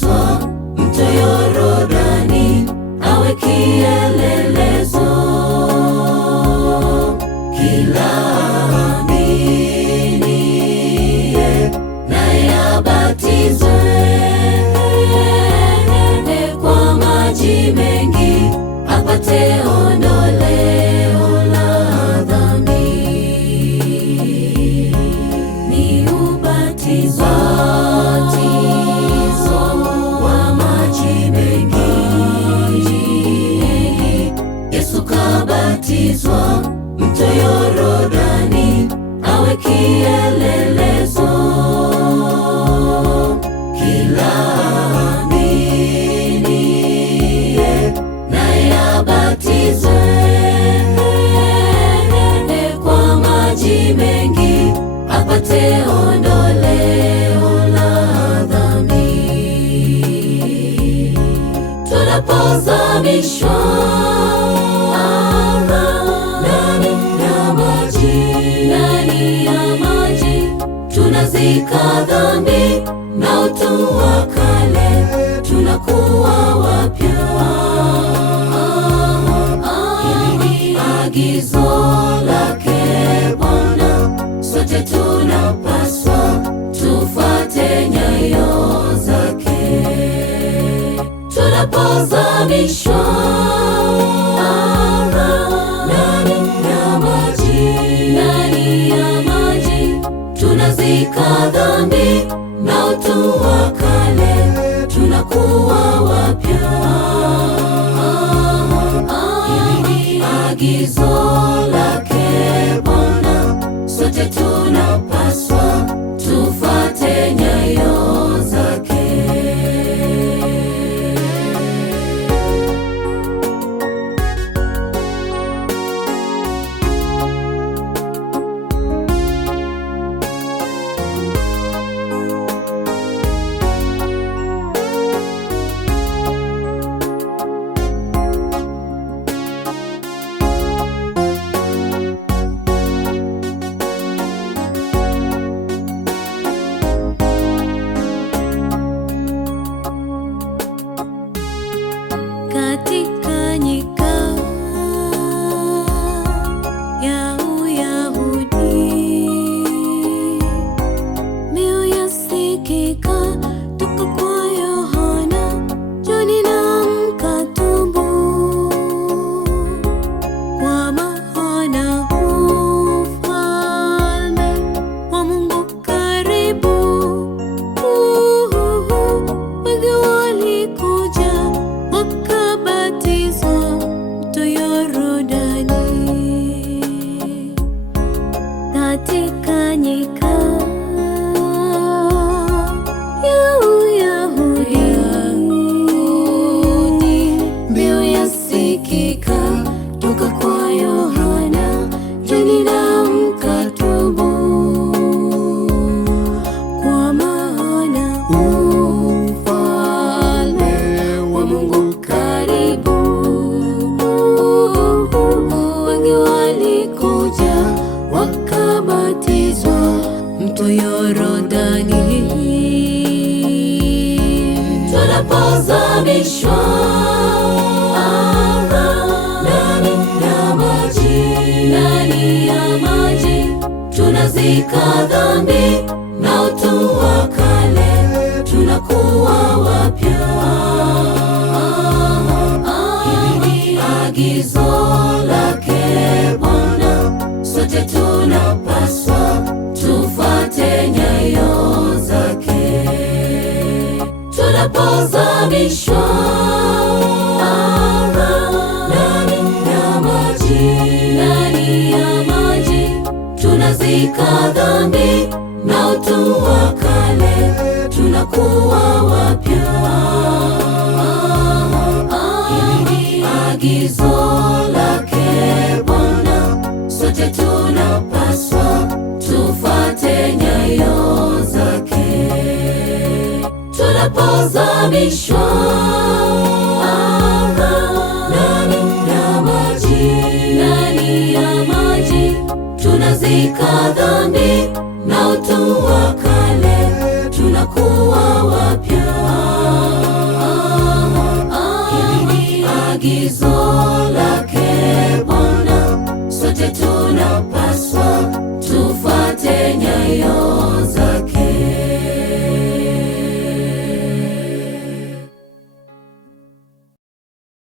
Tunapobatizwa mto Yordani awe kielelezo, kila aaminiye naye abatizwe kwa maji mengi apate ondoleo la dhambi. Ni ubatizo wa maji mengi, Yesu kabatizwa mto Yordani awe kielelezo, kila aaminiye naye abatizwe kwa maji mengi apate ondoleo la dhambi. Tunapozamishwa ndani ya maji, tunazika dhambi na utu wa kale, tunakuwa wapya. Hili ni agizo lake Bwana, sote tunapaswa tufuate nyayo zake. Tunapozamishwa ndani ya maji, tunazika dhambi na utu wa kale, tunakuwa wapya. Hili ni agizo lake Bwana, sote tunapaswa tufuate nyayo zake. Katika nyika ya Uyahudi, mbiu yasikika toka kwa Yohana, njoni na mkatubu, kwa maana ufalme wa Mungu karibu. Wengi walikuja wakabatizwa mto Yordani. Katika nyika ya Uyahudi, mbiu yasikika toka kwa Yohana, njoni na mkatubu, kwa maana ufalme wa Mungu karibu. Wengi walikuja wakabatizwa mto Yordani. Tunapozamishwa ndani ya maji, tunazika dhambi na utu wa kale, tunakuwa wapya. Hili ni agizo lake Bwana, sote tunapaswa tufuate nyayo zake. Tunapozamishwa ndani ya maji, tunazika dhambi na utu wa kale, tunakuwa wapya. Hili ni agizo lake Bwana, sote tunapaswa tufuate nyayo zake. Tunapozamishwa ndani ya maji, tunazika dhambi na utu wa kale, tunakuwa wapya. agizo